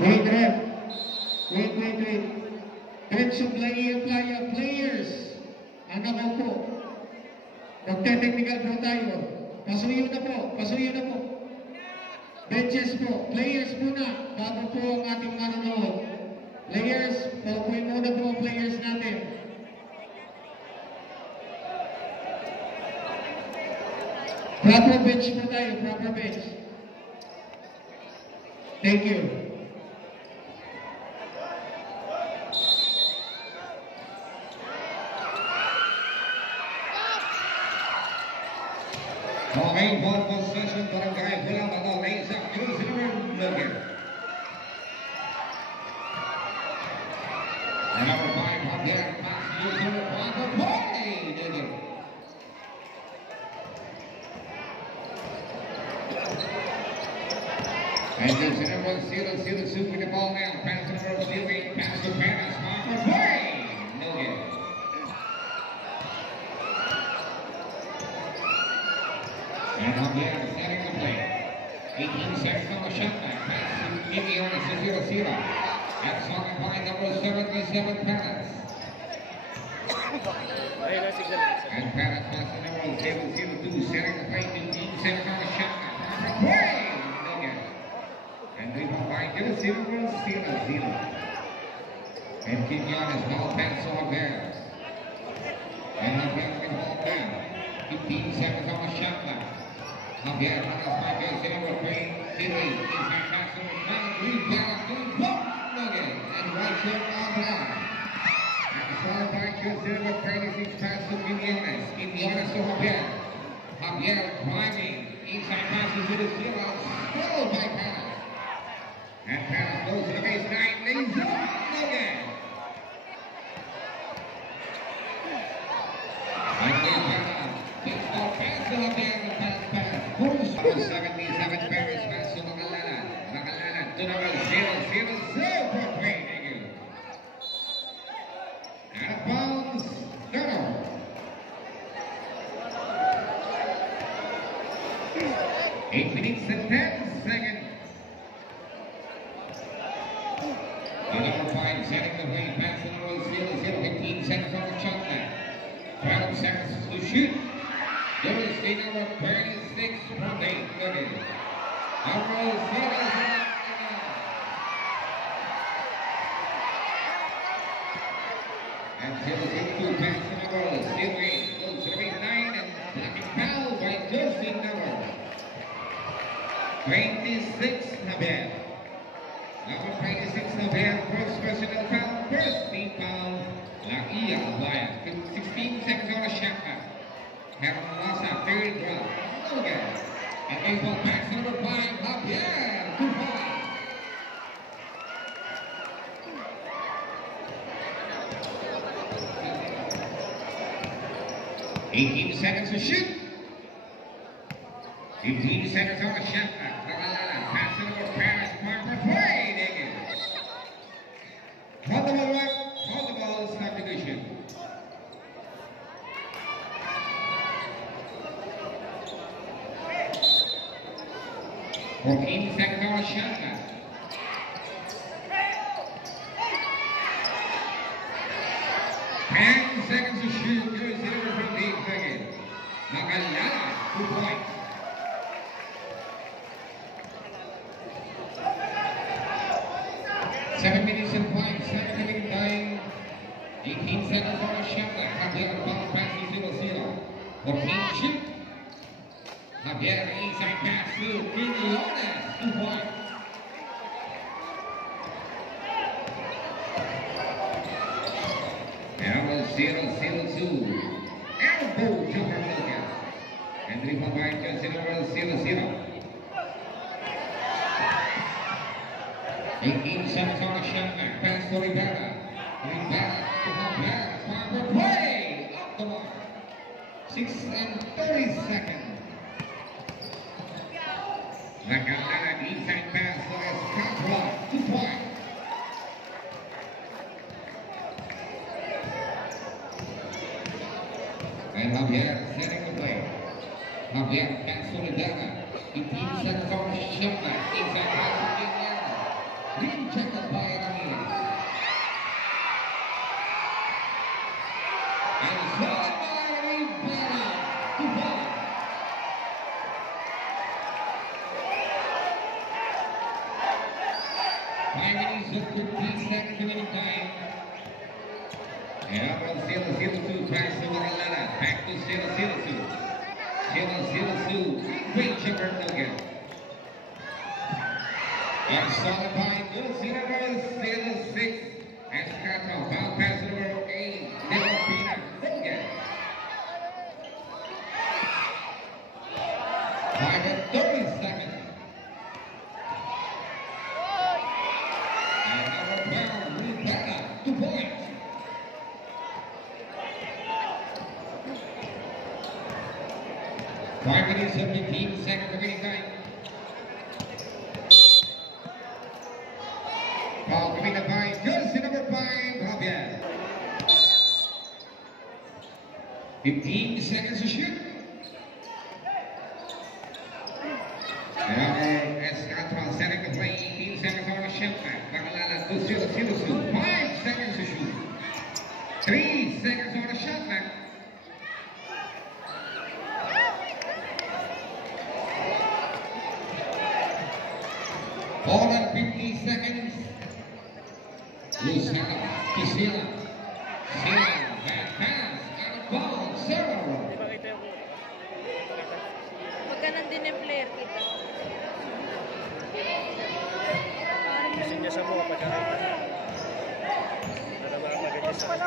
Wait, ref. Wait. Diretso playa. Players. Anak ko po. Magte-technical po tayo. Pasuyo na po. Benches po. Players muna. Bago po ang ating manonood. Players, paupuin muna po ang players natin. Proper bench po tayo. Proper bench. Thank you. Okay, ball possession, Barangay Pulang Bato, raise up, Logan. And number 5 up there, pass to the Paco, play, Logan. And there's the number 0-0-2 with the ball now, pass to number 0-8, pass to Paris, Paco, play, Logan. And Javier setting the play. 18 seconds on the shot back. Pass to Indiana to 0-0. That's on the line number 77, Paris. And Paris passing number 0-0-2. Setting the play. 15 seconds on the shot back. Proper play. And they will find 0-0. And Quinones ball pass on Javier. And Javier with ball down. 15 seconds on the shot back. Javier on the spike goes in over 3. Inside pass to the front. Rebound to Logan. And right shot on down. At the far back goes in over 36 pass to Quinones. Quinones to Javier. Javier climbing. Inside passes to the zero. Still by Paris. And Paris goes to the baseline. Lays up Logan. And baseball pass to Javier. 77 Paris pass to Magallanan to number 0-0-0 for play. Thank you. Out of bounds, turnover. 8 minutes and 10 seconds. The number 5 setting the play, pass to number 0-0, 15 seconds on the shot clock. 12 seconds to shoot. There is the number 36 from Nate Logan. Number 0-0. And 0-0-2 pass to number 0-8. Goes to the baseline and blocking foul by jersey number 26, Javier. Number 26, Javier. First personal foul. First team foul. La Ia Alliance. 16 seconds on the shot clock. Hermosa, third round. Logan. And baseball pass number 5, Javier. 2-5. $18 seconds to shoot. 15 seconds on the shot clock. Pass to number Paris. Mark for play. Hold the ball up. Hold the ball. Substitution. 14 seconds on the shot clock. Ten seconds to shoot. There's 0-15 seconds. Magallanan, 2 points. Seven minutes and 5 seconds in time. 18 seconds on the shot clock. Javier ball pass to 0-0. 14 shoot. Javier inside pass to Quinones. 2 points. Now 0-0-2. Elbow jumper Logan. And rebound by just number 0-0. 18 seconds on the shot clock. Pass to Rivera. Rivera to Javier. Farmer play. Up the mark. 6 and 30 seconds. Magallanan inside pass for Escapra. 2 points. And Javier setting the play. Javier pass to Rivera. 15 seconds on the shot clock. Inside pass to Indiana. 5 minutes and 15 seconds remaining time. And up on 0-0-2, pass to Magalala. Back to 0-0-2. 0-0-2. Great jumper again. And solid by Lucy number 0-6. Escato. Foul pass number 8. Delapina. Again. 5 and 30 seconds. And number 12, Rubella. 2 points. 5 minutes and 15 seconds remaining time. Foul committed by jersey number 5, Javier. 15 seconds to shoot. Number Escato setting the play. 18 seconds on the shot clock. Magalala to 0-0-2. 5 seconds to shoot. 3 seconds on the shot clock. More than 50 seconds. Luciano to Sila. Sila, bad pass, out of bounds, 0. Magkanan din yung player kita. Kasi niya sa mga pagkakita.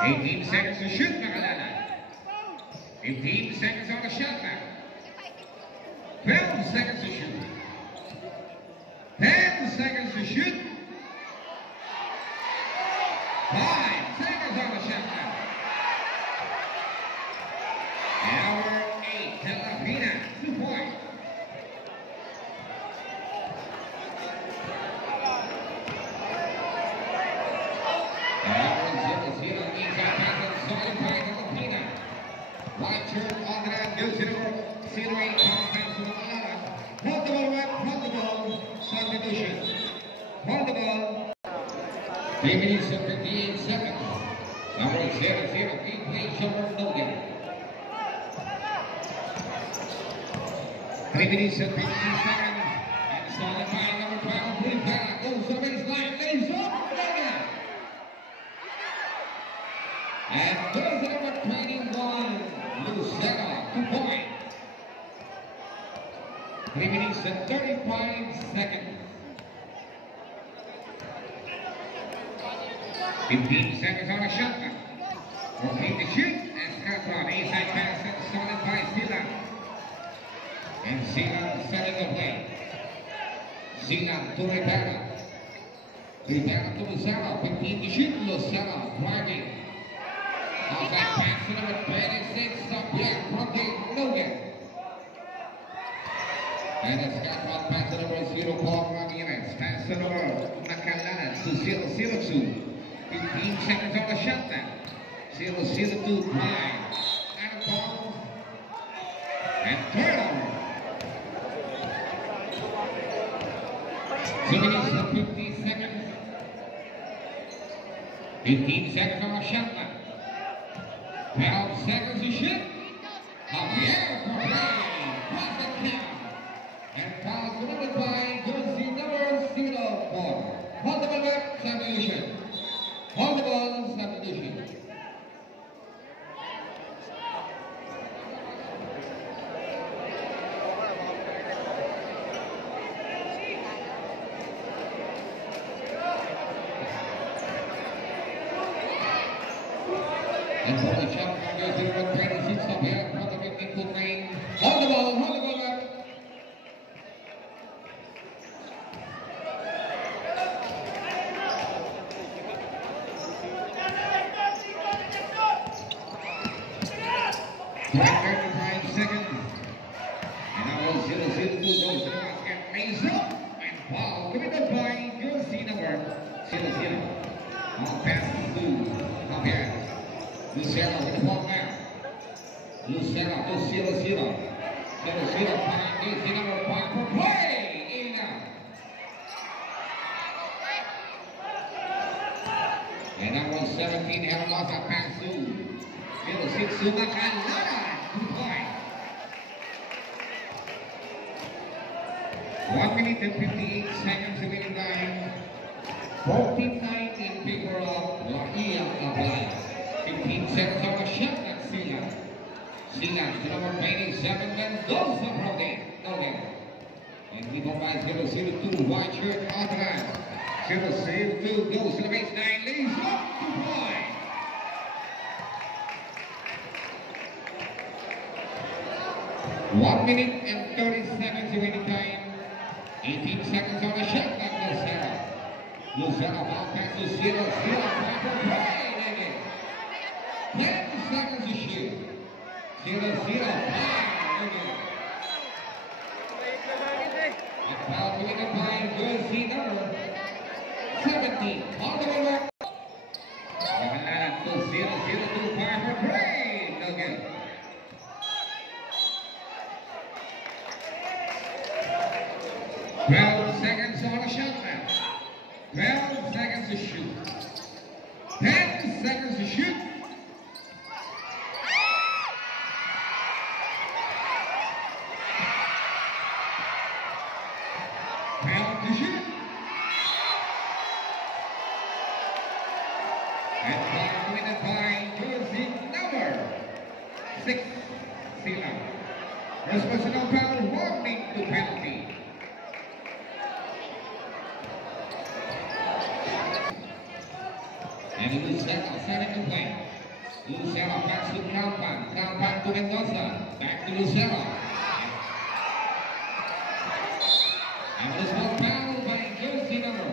18 seconds to shoot, Magalala. 15 seconds on the shot clock. 12 seconds to shoot. 10 seconds to shoot. 5 seconds on the shot clock. Number 8, Delapina, 2 points. Number 0-0, inside pass and solid by Delapina. Right turn on the net, goes to number 0-8, pass to Magalala. Hold the ball, right, hold the ball. Substitution. Hold the ball. 3 minutes and 58 seconds. Number 0-0, play jumper Logan. 3 minutes and 15 seconds. And solid by number 12, Rivera. Goes to the baseline, lays up, Logan. And goes to number 21, Lucero, 2 points. 3 minutes and 35 seconds. 15 seconds on the shot clock. 14 to shoot. Escaton, inside pass and solid by Sila. And Sila setting the play. Sila to Rivera. Rivera to Lucero. 15 to shoot. Lucero driving. Outside pass to number 26. Javier Roque Logan. And Escaton pass to number 0, Paul Ramirez. Pass to number Magalala to 0-0-2. 15 seconds on the shot clock. 0-0-2 drive. Out of bounds. And turnover. 2 minutes and 50 seconds. 15 seconds on the shot clock. 12 seconds to shoot. Javier Roque. Cross the count. And foul committed by jersey number 0-4. Hold the ball back, substitution. Hold the ball, substitution. And for the shot, jersey number 26, Javier from the 15-foot lane. Hold the ball back. Seconds. And now 0-0-2 goes to the basket. Lays up and foul committed by jersey number 0-0. On pass to Javier. Lucero with the ball now. Lucero to 0-0. 0-0 find jersey number 5 for play. In and number 17 Hermosa pass to 0-6 to Magalala. 2 points. 1 minute and 58 seconds remaining time. 49 in favor of Lahia Appliance. 15 seconds on a shot at Silan. Silan to number 27, then goes the from there. No there. And we go by 0-0-2, white shirt authorized. 0-0-2 goes to the baseline, leaves up to point. One minute and 30 seconds remaining time. 18 seconds on the shot clock, Lucero. Lucero ball pass to 0-0, proper play, again. 10 seconds to shoot. 0-0, fire, again. A foul committed by jersey number 17. On the way back. Kahalan to 0-0 fire for play, again. 12 seconds on a shot now. 12 seconds to shoot. 10 seconds to shoot. To shoot. And fire committed by jersey number 6, Silan. First personal foul, warning to penalty. And Lucero setting the play. Lucero pass to Campan. Campan to Mendoza. Back to Lucero. And this was fouled by jersey number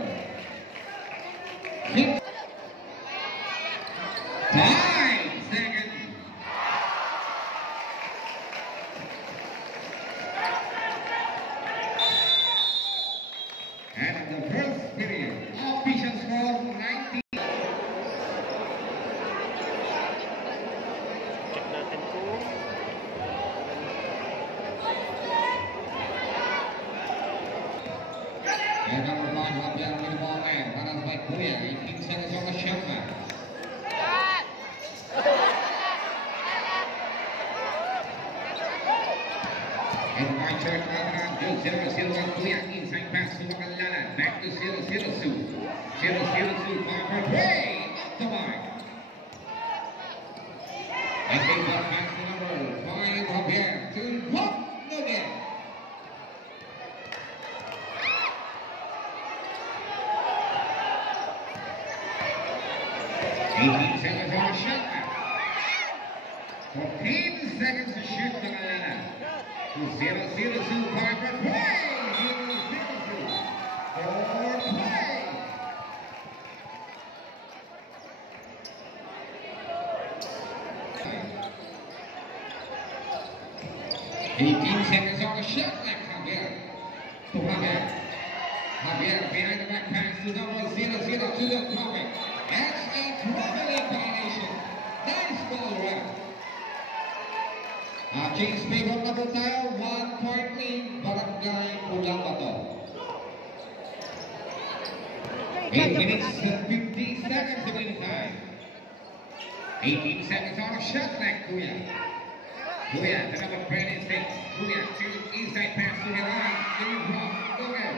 6. 5 seconds. And in the first period, official score 19. Check natin kung And number 5, Labian with the ball man. Panas by Kuya. 18 seconds on the shot clock. And white shirt around 0-0 Kuya. Inside pass to Makalala. Back to 0-0 Sue. 0-0 far for play. Up the mark. And big ball pass to number 5, Javier. To Pop again. 18 seconds on a shot clock. 14 seconds to shoot Makalala. To 0-0 far for play. 0-0 for play. Eighteen seconds on the shot clock, Javier. To Javier. Javier behind the back pass to number 0-0 to the Tropic. That's a Tropic violation. Nice ball run. Change paper na po tayo. 1-point lead, Barangay Pulang Bato. 8 minutes and 50 seconds of winning time. 18 seconds on a shot clock, Kuya. Kuya, the number 26. Kuya, to inside pass to the line. Dave Rock, go ahead.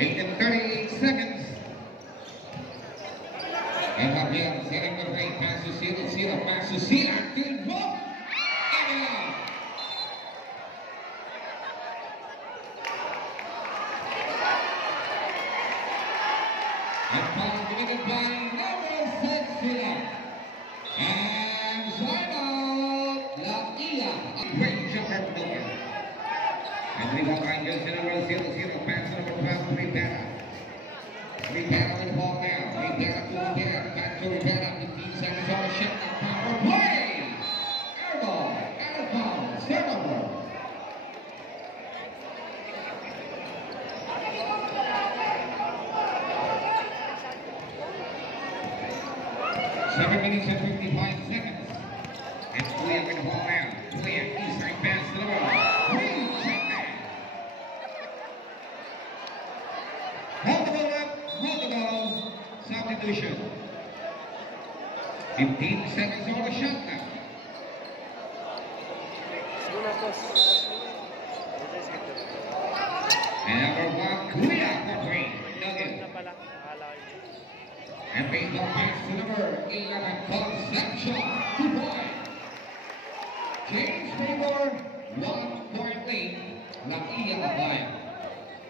8 and 38 seconds. And Javier setting the right pass to Sila. Pass to Sila. Dave Rock. Give it up. And foul committed by number 6, Sila. And Zainal Lahia. Great jumper from there. And we got by just number 0-0. Pass number 12 to Rivera. Rivera with the ball now. Rivera to Rivera. Back to Rivera. 15 seconds on the shot. Power play. Air ball. Out of bounds. Turnover. Seven minutes and 55 seconds. And Kuya with the ball now. Kuya, inside pass to the ball. Green, check that. Hold the ball up, hold the ball. Substitution. 15 seconds on the shot now. Siguro na, boss. And Kuya for three. No good. Na pala. Nakala ko yun. And baseball pass to number 11, Concepcion. 2 point. James Favor, 1 point lead. La Ia Abaya.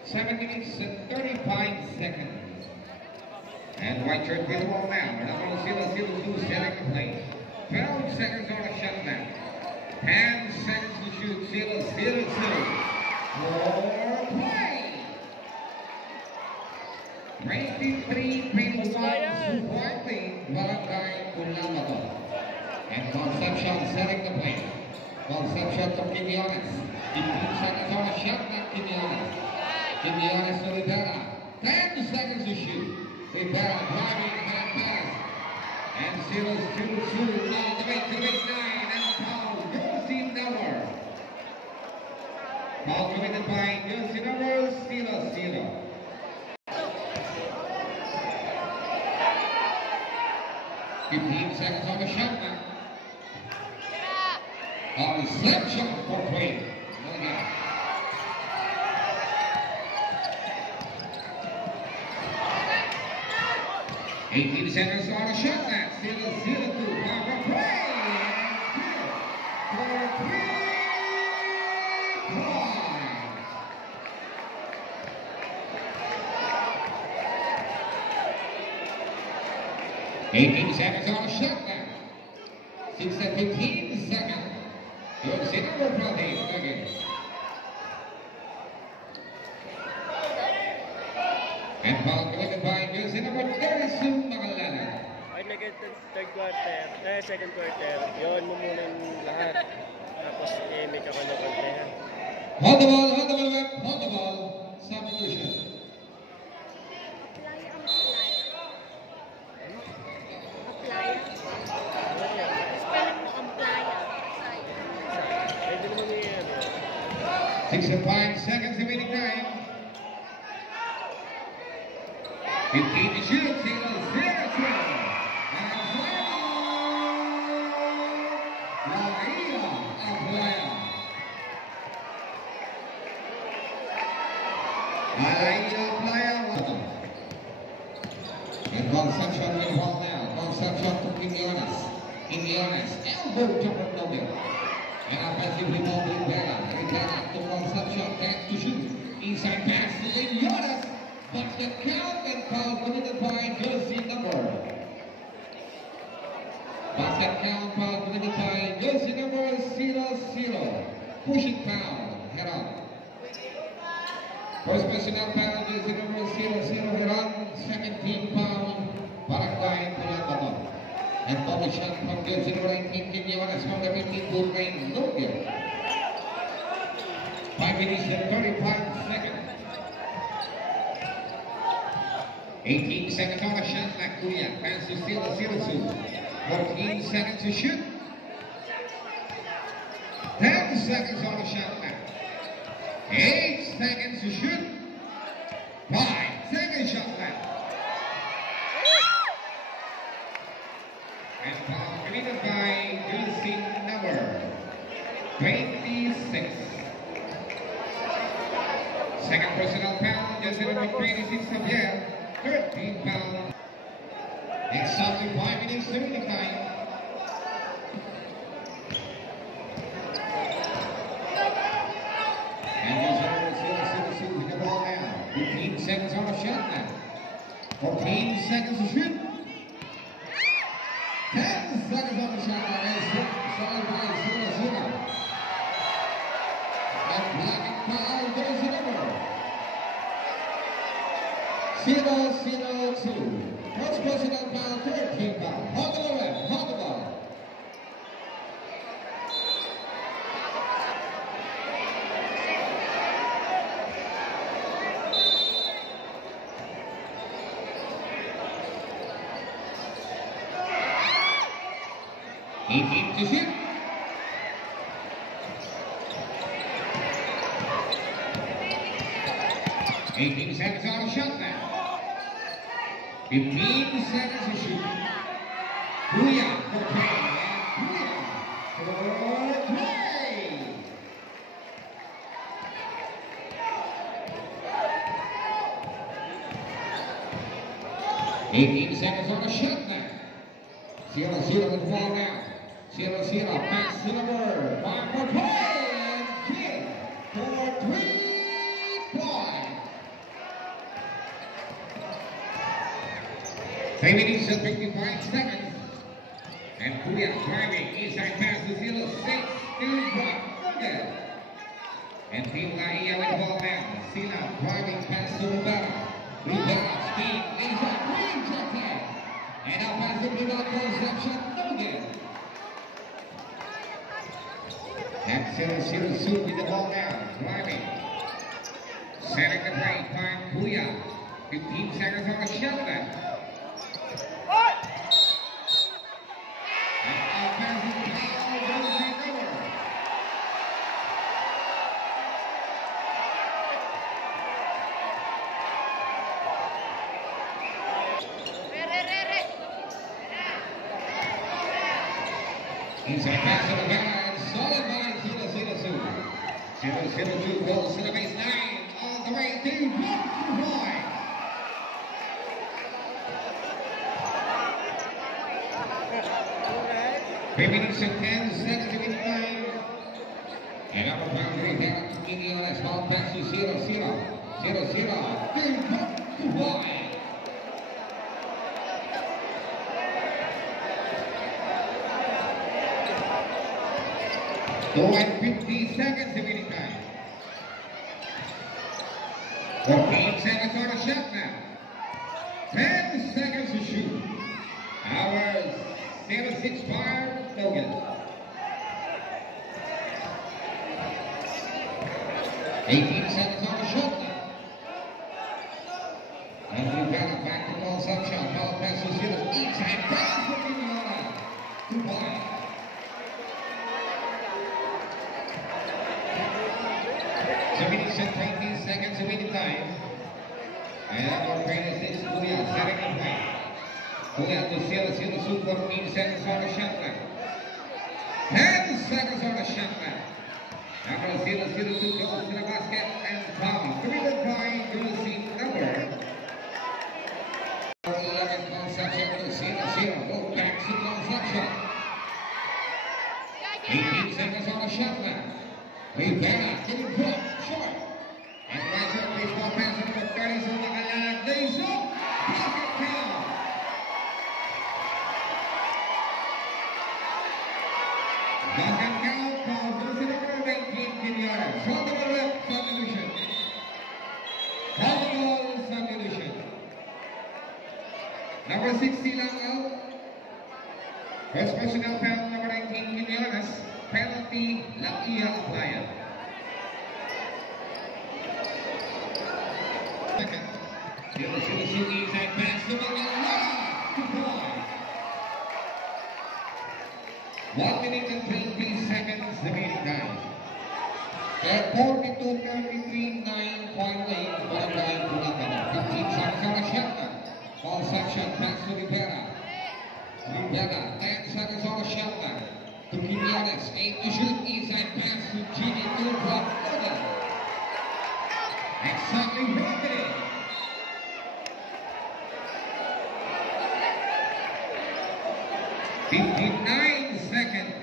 7 minutes and 35 seconds. And white shirt with the ball now. Number 002 select the play. 12 seconds on a shot now. 10 seconds to shoot. 002. For play. 23-1 point lead. Barangay Ulamato. And Concepcion select the play. Concepcion to Quiniones. 15 seconds on a shot now. Quiniones. Quiniones to Rivera. 10 seconds to shoot. Rivera driving that pass. And Silas 2-2 all the way to the baseline. And foul goes in number. Foul committed by goes in number Silas. 15 seconds on the shot now. On the slap shot for three. No good. 18 seconds on a shot now. Still 0-2. Power play. For 3 points. 18 seconds on a shot now. 6 and 15 seconds. Here's the number from the Nuggets. And foul committed by jersey number 32, Magalala. Ay, nag third quarter, second quarter, yun mo muna yung lahat. Tapos, may kakalo-kalte ha. Hold the ball, Web. Hold the ball. Substitution. Spelling mo amplaya. Pwede naman yung 6 and 5 seconds remaining time. 15 to shoot. 0-2. And Concepcion will hold now. Concepcion to Quiniones. Quiniones, elbow jumper no good. And offensive rebound with Rivera. Rivera to Concepcion, 10 to shoot. Inside pass to Quiniones. Basket count and foul committed by jersey number. Basket count, foul committed by jersey number 0-0. Pushing foul, head on. First personal foul, jersey number 0-0, head on. Second team foul, Barangay Ulamato. And double shot from jersey number 19, Quiniones from the 15-foot line, no good. 5 minutes and 35 seconds. 18 seconds on the shot, Lacuya. Pass to steal a 0-2. 14 seconds to shoot. 10 seconds on the shot now. 8 seconds to shoot. 5 seconds shot now. And foul committed by jersey number 26. Second personal foul, jersey number 26, Javier. 13 pound. Exactly 5 minutes remaining time. And there's with the ball now. 15 seconds on the shot now. 14 seconds to shoot. 10 seconds on the shot now. Solid by 0-0. And blocking foul, there's the number. 0-0-2. First personal foul, 13 foul. Hold the ball, hold the ball. To shoot. Eighteen seconds on the shot now. 15 seconds to shoot. Kuya for play. Kuya for play. 18 seconds on the shot now. 0-0 with the ball now. 0-0, pass to number 5 for play and kick for 3 points. 3 minutes and 55 seconds. And Kuya driving inside pass to 0-6 to Brock. And Team Laia with the ball now. Sila driving pass to Rivera. Rivera speed inside green check tag. And now pass to Rivera close up shot no again. And 0-0 Sue with the ball now. Driving. Setting the break by Kuya. 15 seconds on the shot now. Inside pass to the back, solid by 0-0-2. 0-0-2 goes to the baseline, all the way to block point. Three minutes and 10 seconds to be time. And up a boundary down to Indiana's ball pass to 0-0. 0-0 to block point. 50 seconds to be time. 14 seconds on the shot now. 10 seconds to shoot. Our 0-6 fire, no good. 18 seconds on the shot now. And we've got it back to ball up shot. Ball pass to 0 inside pass for Indiana. 2 points. 19 seconds to win the time. And our greatest is Kuya, setting the point. Kuya to 0-0, 14 seconds on the shot clock. 10 seconds on the shot clock. Number 0-0 goes to the basket and foul. Committed by jersey number 11 conception to 0-0. Go back to conception. 18 seconds on the shot clock. Rivera to the drop, short. And Roger, baseball pass number 30, so Magalala, lays up, basket count. Basket count for the number 19, Indiana. From the left, substitution. Volleyball substitution. Number 60 lang out. First personal foul, number 19, Indiana's penalty, Laia applied. Second. Suzuki inside pass to Magalala. 2 points. 1 minute and 20 seconds the meantime. At 42-33, 9.8 Barangay Bulacan. 15 seconds on the shot. Ball section pass to Rivera. Rivera, 10 seconds on the shot. To Quinones, 8 to shoot, inside pass to Gini to block further. Exactly happening. $59 seconds.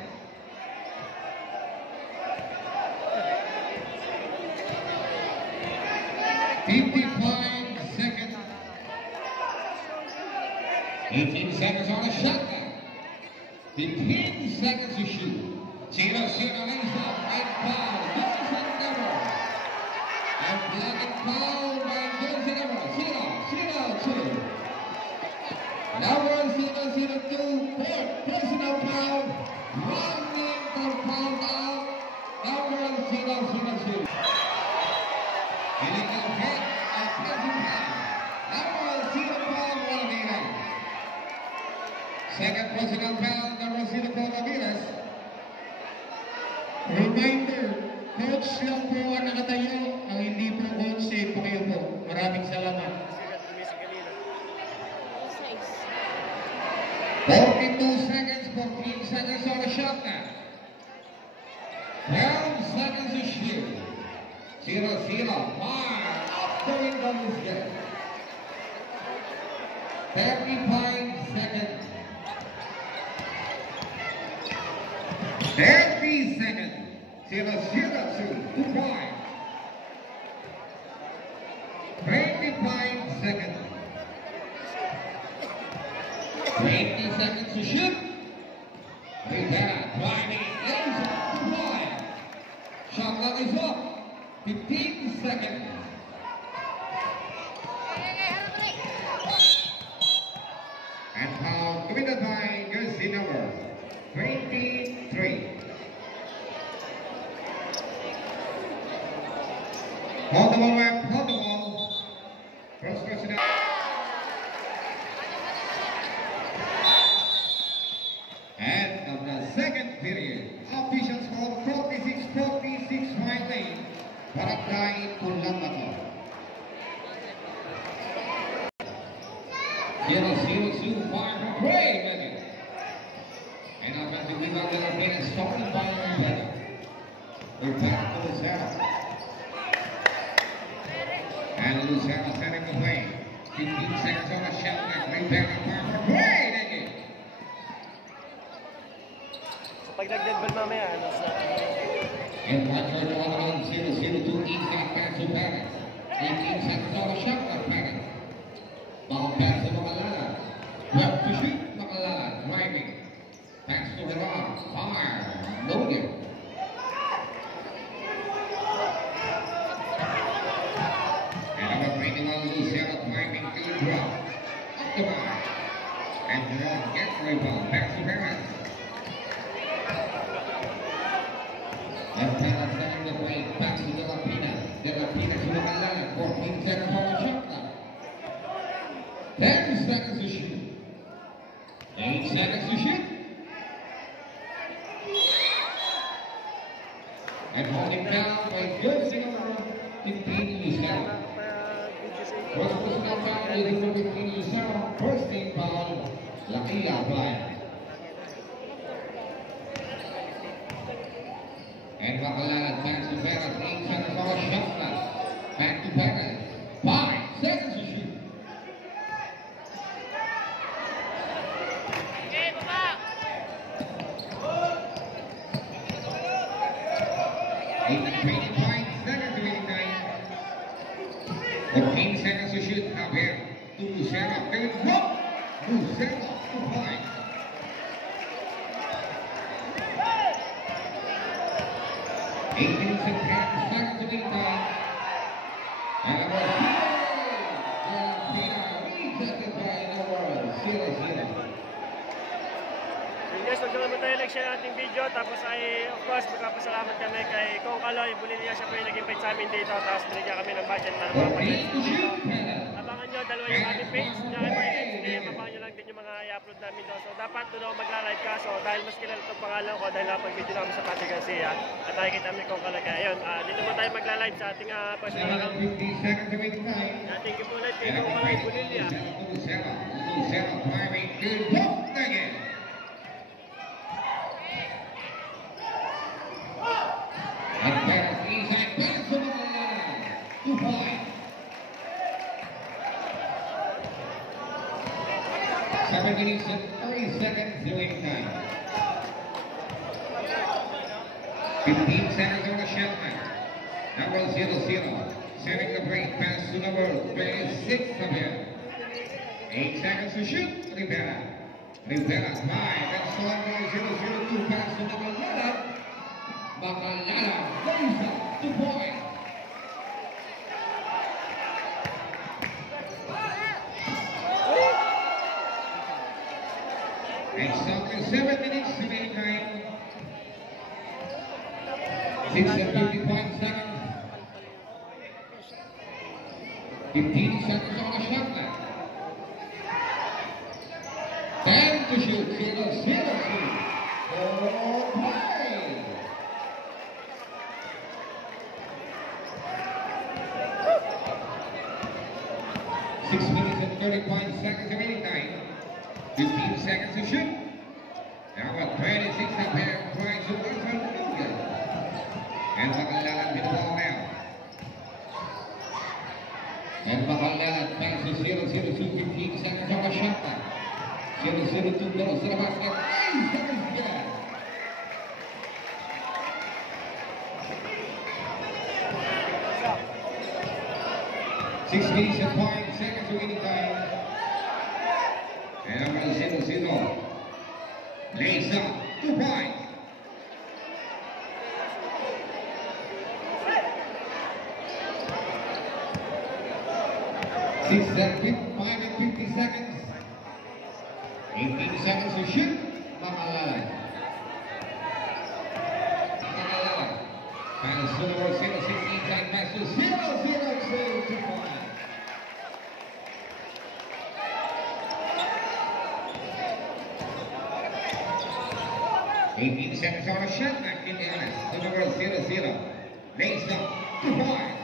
$55 seconds. 18 seconds on the shot. 15 seconds to shoot. 0-0 lays up and foul. Johnson Never. And block and foul by Johnson Never. 0-0-2. Number 0-0-2. Fourth personal foul. Running for foul out. Number 0-0-2. Illegal hit and passing foul. Number 0 foul, Ramirez. Second personal foul. Ramirez. Reminder, coach lang po ang nakatayo, ang hindi po coach, safe po kayo po. Maraming salamat. 42 seconds, 14 seconds on the shot now. 12 seconds to shoot. 0-0, fire, up the window is good. 35 seconds. 30 seconds. 0-0-2 points. 25 seconds. 20 seconds to shoot. Rivera driving is the point. Shot clock is up. 15 seconds. And foul committed by jersey number 23. Hold the ball, ref. Hold the ball. First person out. End of the second period. Officials call 46-46 fighting. Barangay Pulang-Bato. 0-0-2 fire from Ray Megan. And offensive rebound that are being stolen by Rivera. Rivera to Lucero. And Lucero setting the play. 15 seconds on the shot clock. Rivera fire from Ray Megan. So pag nag-deadball mamaya, ano sa... And one third all around 0-0-2 inside pass to Perez. 18 seconds on the shot clock. Perez. Ball pass to Macalala. Left to shoot. Macalala driving. Pass to Heron. Fire. Logan. And number 21 Lucero driving to the drop. Up the bar. And Heron gets the rebound. Pass to Perez. Left hand setting the play. Pass to De La Pina. De La Pina to Macalala. 14 seconds on the shot clock. 10 seconds to shoot. 8 seconds to shoot. And holding down by jersey number 15 Lucero. First personal foul is number 15 Lucero. First team foul, Lakia applied. And Macalala advance to Perez. 8 seconds on the shot clock. Back to Perez. 5 seconds to shoot. Eight, 25 seconds remaining time. 14 seconds to shoot. Javier to Lucero. There it go. Lucero to point. Seconds remaining time. And number 0, rejected by number 0-0. Guys, magkaroon tayo like share nating video. Tapos ay, of course, magpapasalamat kami kay Kong Kaloy. Bulilia siya po yung nag-invite sa amin dito. Tapos binigyan kami ng budget para makapag-invite dito. Abangan nyo, dalawa yung aming page. Kaya po yung name. Abangan nyo lang din yung mga i-upload namin doon. So, dapat doon ako magla-live ka. So, dahil mas kilala itong pangalan ko, dahil napag-video namin sa Pati Garcia. At nakikita namin Kong Kaloy. Kaya yun, dito mo tayo magla-live sa ating personal account. 50 seconds remaining time. Thank you po ulit kay Kong Kaloy Bulilia. Lucero firing good post again. And Perez inside, Perez to Macalala. 2 points. 7 minutes and 30 seconds remaining time. 15 seconds on the shot clock. Number 0-0. Setting the break. Pass to number 26 of him. 8 seconds to shoot. Rivera. Rivera 5. That's number 0-0-2. Pass to Macalala. Macalala goes up 2 points. Exactly 7 minutes remaining time. 6 and 50 seconds. 15 seconds on the shot clock. 10 to shoot. 0-0-2. 4 play. 6 minutes and 35 seconds remaining time. 15 seconds to shoot. Now 26 up here trying to answer Lugan. And Macalala with the ball now. And Macalala passes 0-0-2, 15 seconds on the shot. 0-0 to go sa basket. 8 seconds again. 6 minutes and 5 seconds remaining time. And number 0-0. Lays up. 2 points. Five and 50 seconds. 18 seconds to shoot. Makalalay. Final score 0-16 inside pass to 0-0 to 2 points. 18 seconds on a shot clock in the honest. The number 0-0. Lays up. 2 points.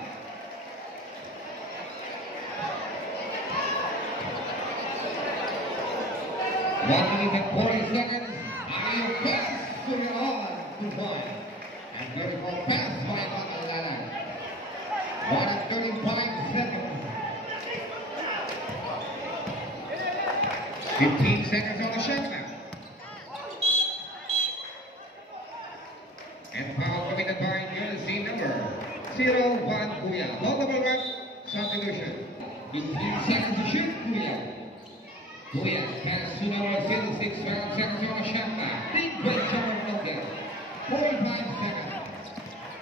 1 minute and 40 seconds. Ayo pass to the on. 2 points. And 34 pass by Makalala. 1 and 35 seconds. 15 seconds on the shot clock. And foul committed by jersey number 0-1 Kuya. Notable work, substitution. 15 seconds to shoot, Kuya. Kuya pass to number 06, 12 seconds on the shot clock. Big break shot from there. 45 seconds.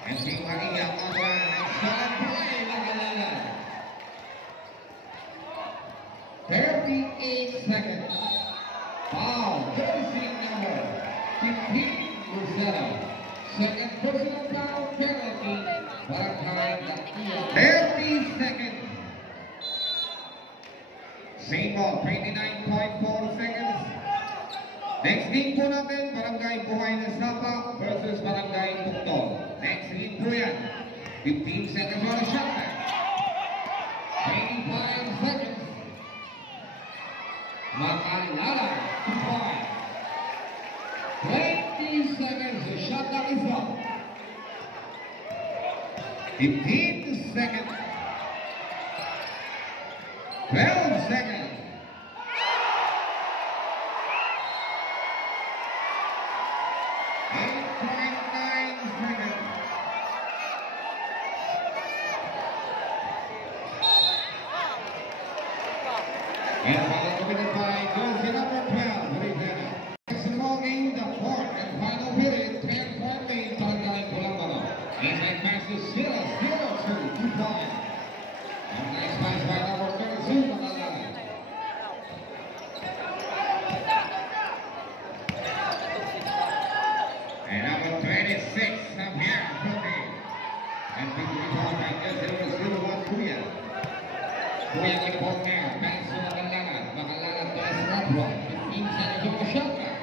And si Maria Mara and shot by Magalala. 38 seconds. Foul, jersey number 15 Lucero. Second personal foul penalty. Barangay Lakia. 30 seconds. Same ball, 29.4 seconds. Next game po natin, Barangay Buhay na Sapa versus Barangay Puktong. Next game po yan. 15 seconds on the shot clock. 25 seconds. Makalala, 2 points. 20 seconds, the shot clock is up. 15 seconds. 12 seconds. 8.9 seconds. And foul committed by jersey number 12, Rivera. Next involving the fourth and final period, 10-point lead, Barangay Bulambano. Inside pass to 0-0 to 2 points. And nice pass by number 32, Magalala. And number 26, Javier Cote. And 54 by jersey number 01, Kuya. Kuya with both hands, pass to Magalala. Magalala pass that one. 15 seconds on the shot clock.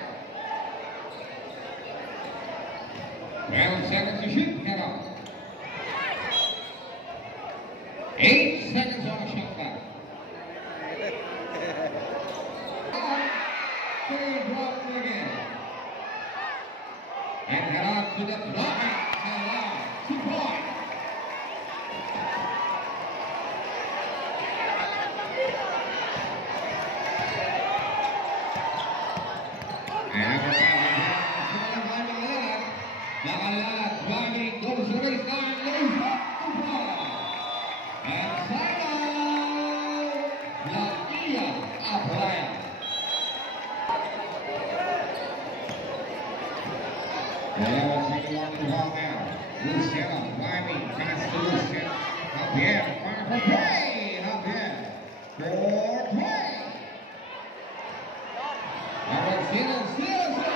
12 seconds to shoot, head up. 8 seconds on the shot clock. They drop again. And head out to the block. And out. 2 points. And number 5, Magalala driving, goes to the baseline, lays up the ball. And Sino Lakia Apalaya. Well, we'll take one to the ball now. Luciano driving, pass to Luciano. Javier, fire for play. Javier, for play. Number 0-0.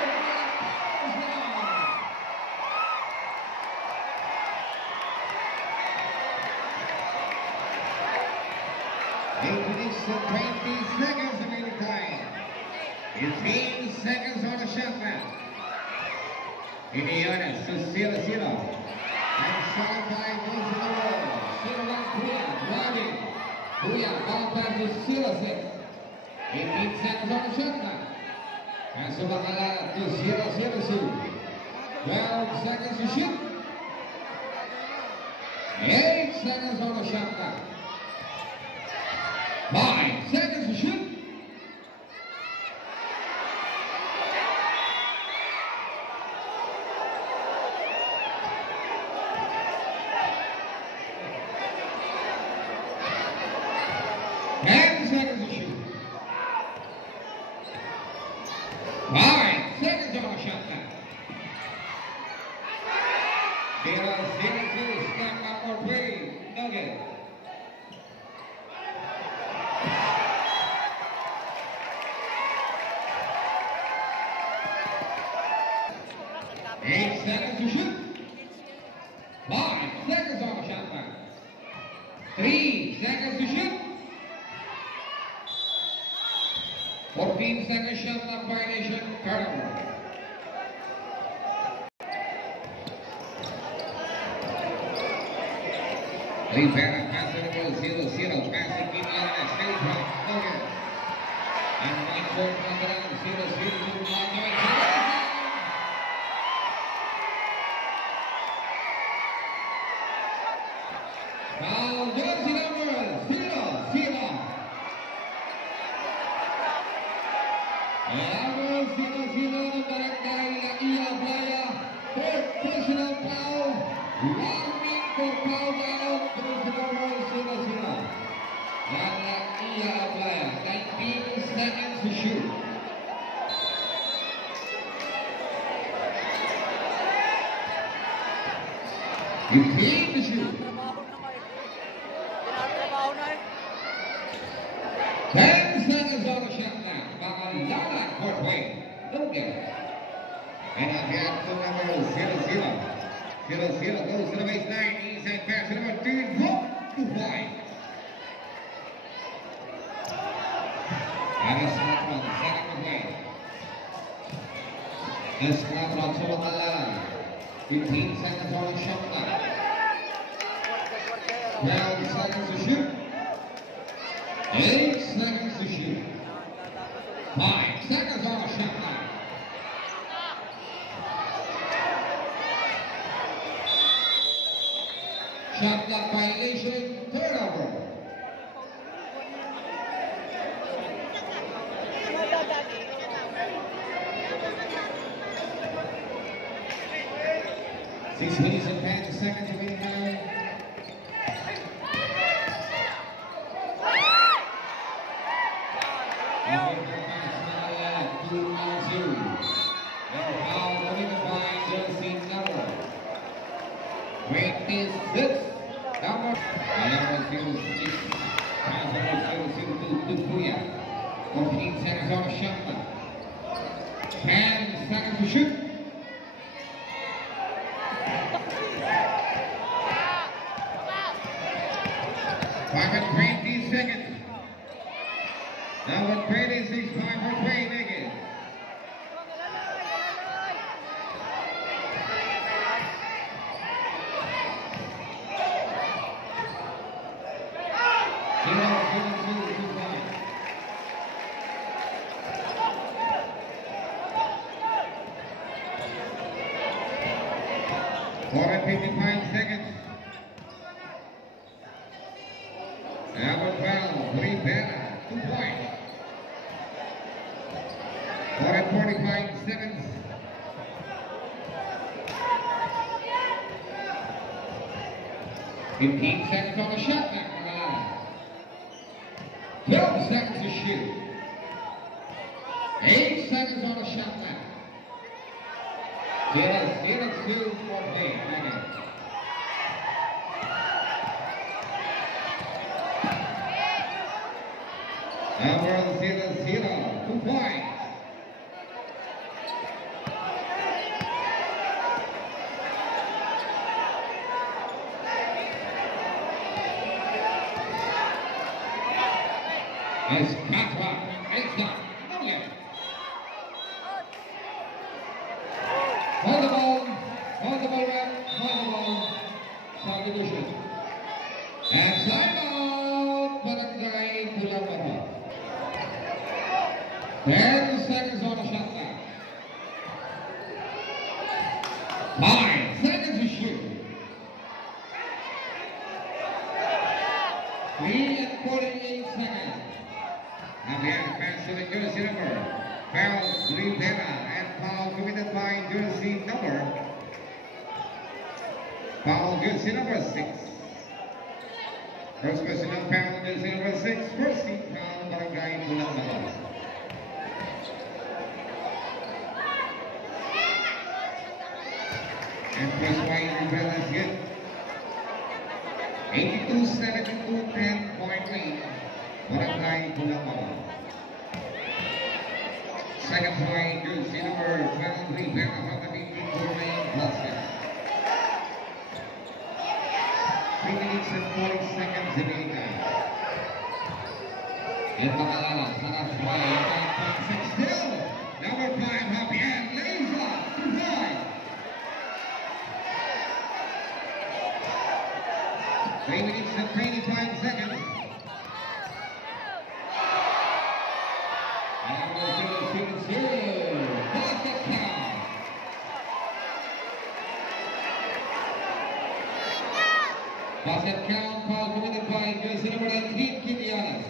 8 minutes and 20 seconds remaining time. 15 seconds on the shot clock. Indiana to 0-0. And shot by goes to the wall. 0-1 Kuya driving. Kuya ball back to 0-6. 18 seconds on the shot clock. And so Makalala to 0-0. 12 seconds to shoot. 8 seconds on the shot clock. 5 seconds to shoot. 10 seconds to shoot. 5 seconds on a shot clock. 0-0-2, snap up or play. Nugget. Eight seconds to shoot. 5 seconds on a shot clock. 3 seconds to shoot. 14 seconds shot clock violation. Turnover. Rivera passing the ball 0-0. Passing keep on that stage right. Nugget. And 1-4 comes around 0-0 to Londoy. Foul jersey number 0-0. Number 0-0 ng Barangay La Ia Playa. Third personal foul. Warning for foul down. Jersey number 0-0. And La Ia Playa. 19 seconds to shoot. You clean to shoot. 10 seconds on the shot clock. Bakalala, court way. No good. And again to number 0-0. 0-0 goes to the baseline. Inside pass to number 3. Drop to 5. And a slap run. Second away. The slap run to Bakalala. 15 seconds on the shot clock. 12 seconds to shoot. 8 seconds to shoot. 5 seconds on a shot clock. Shot clock violation, turnover. Six minutes and 10 seconds remaining now. Seconds on a shot clock. 10 seconds to shoot. Five and 20 seconds. Number 26, 5 for 20 naked. Four and 55 seconds. Albert Brown, Rivera, 2 points. 4 and 45 seconds. Fifteen seconds on the shot clock. 12 seconds to shoot. 8 seconds on the shot clock. 0-2 for play. Number 0-0, 2 points. It's Katra. It's not. No yet. Hold the ball. Hold the ball, rep. Hold the ball. Subdivision. And slide out. Barangay Pulapata. 10 seconds on the shot clock. 5 seconds to shoot. 3 and 48 seconds. And we have pass to the jersey number. Foul Rivera and foul committed by jersey number. Foul jersey number 6. First personal foul is number 6, first team foul, Barangay Pulang Balas. And first wide Rivera is good. 82-72, 10-point lead, Barangay Pulang Balas. Second point, jersey number 12, Rivera from the team for main basket. 3 minutes and 40 seconds in the game. In Bakalala, Salas Way, 5.6 still. Number 5, Javier Leiva, 2-5. 3 minutes and 25 seconds. Basket count called committed by jersey number 19, Quinones.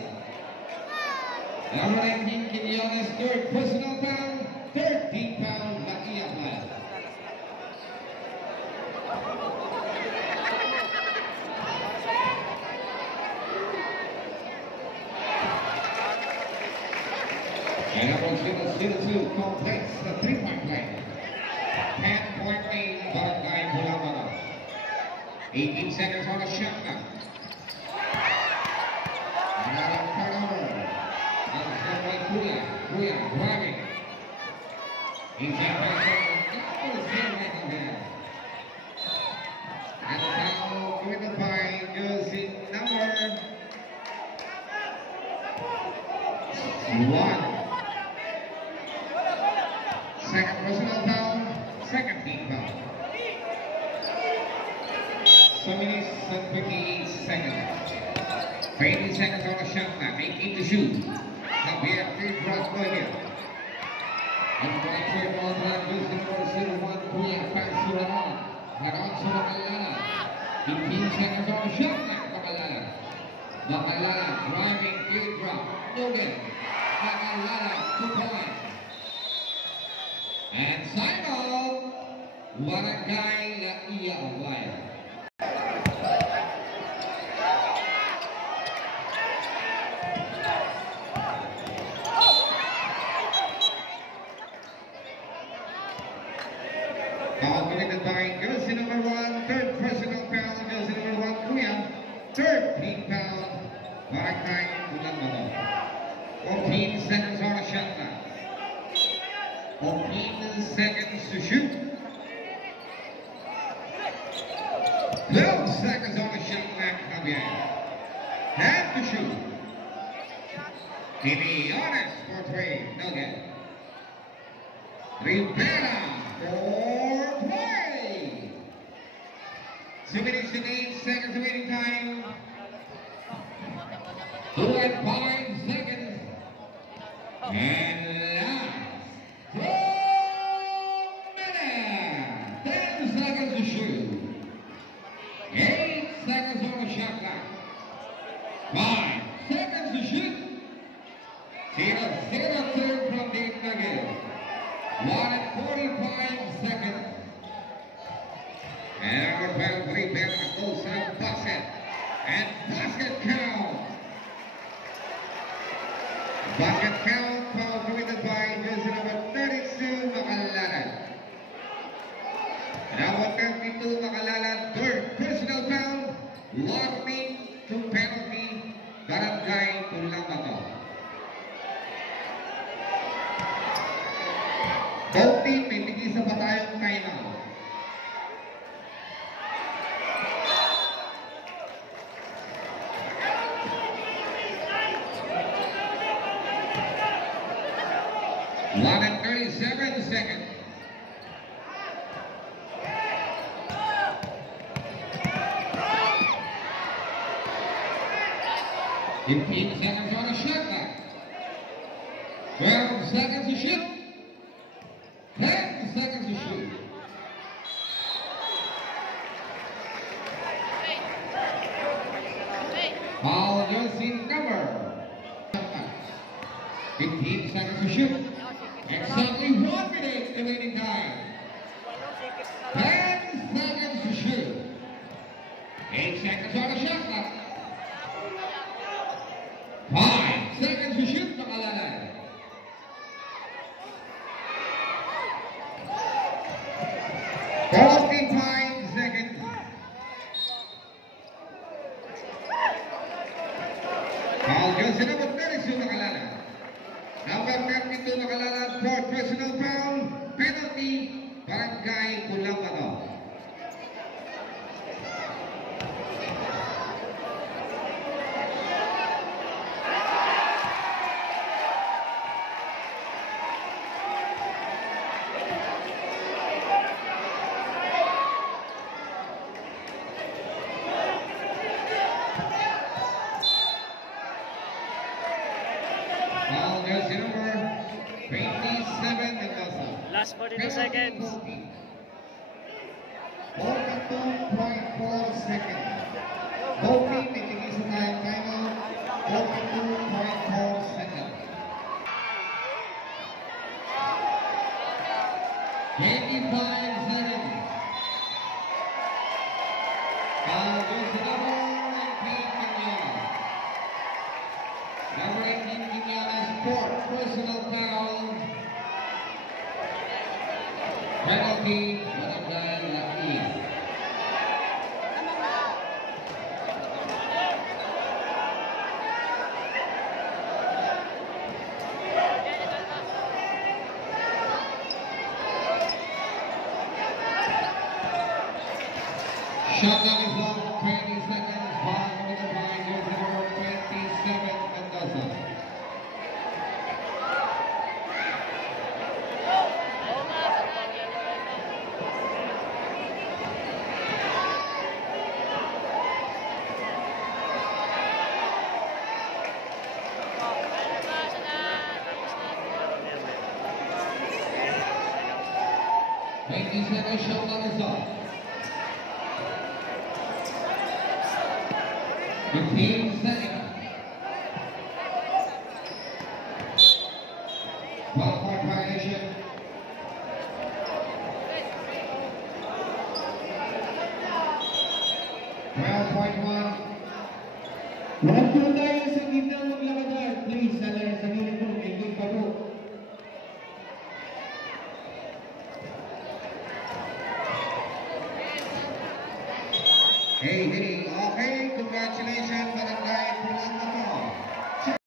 Number 19, Quinones, third personal foul, 13 foul, lucky applied. And number 02 completes the 3-point play. 10-point lead, Barangay Pulang Balas. 18 seconds on a shot clock. Another turnover. Kuya driving. He's in and now committed by jersey number 1. Second personal foul, second team foul. 2 minutes and 58 seconds. 20 seconds on the shot clock. 18 to shoot. Javier Leiva again. And right here on the jersey number 01, Kuya pass to Ramon. Ramon to Bakalala. 15 seconds on the shot clock. Bakalala. Bakalala driving, field drop. No good. Bakalala 2 points. And sign off. Barangay Laia Awaya. Foul committed by jersey number 1, third personal foul, jersey number 1, Kuya. Third team foul, Barangay Pulang Balas. 14 seconds on a shot clock. 14 seconds to shoot. 12 seconds on the shot clock, Javier. Have to shoot. Quinones for 3, no good. Rivera for play. 2 minutes and 8 seconds waiting time. 2 and 5 seconds. And last. 10 seconds to shoot. 8 seconds on the shot clock. 5 seconds to shoot. 0-0 from the Nuggets. 1 and 45 seconds. And number 12, Rivera goes to the basket. And basket count. Basket count, foul committed by jersey number 32, Bakalala. Number 32, Bakalala, third personal foul, warning to penalty, Barangay Pulang Balas. Both team, may tigisa pa tayong timeout. One and 37 seconds. Fifteen seconds on a shot clock. 12 seconds to shoot. 10 seconds to shoot. Foul jersey number 15 seconds to shoot. Exactly 1 minute remaining time. 10 seconds to shoot. 8 seconds on the shot clock. jersey number 32 nakalala. Number 32 nakalala, fourth personal foul, penalty, Barangay Culabato. Foul jersey number 27 Mendoza. Last 42 seconds. 42.4 seconds. Voting, may sa tayo final. 42.4 seconds. 25 seconds. Foul jersey number 19 Quinones. Number 18 Quinones, fourth personal foul. Penalty, Barangay Lakiz. Shot clock is off, 20 seconds. Foul committed by jersey number 27 Mendoza. Seconds, shot clock is off. 15 seconds. 12-point violation. Wag po tayo sa gitna maglakadar. Please, sa gilid po, may gate pa po. Hey, okay, congratulations, Barangay Culabato.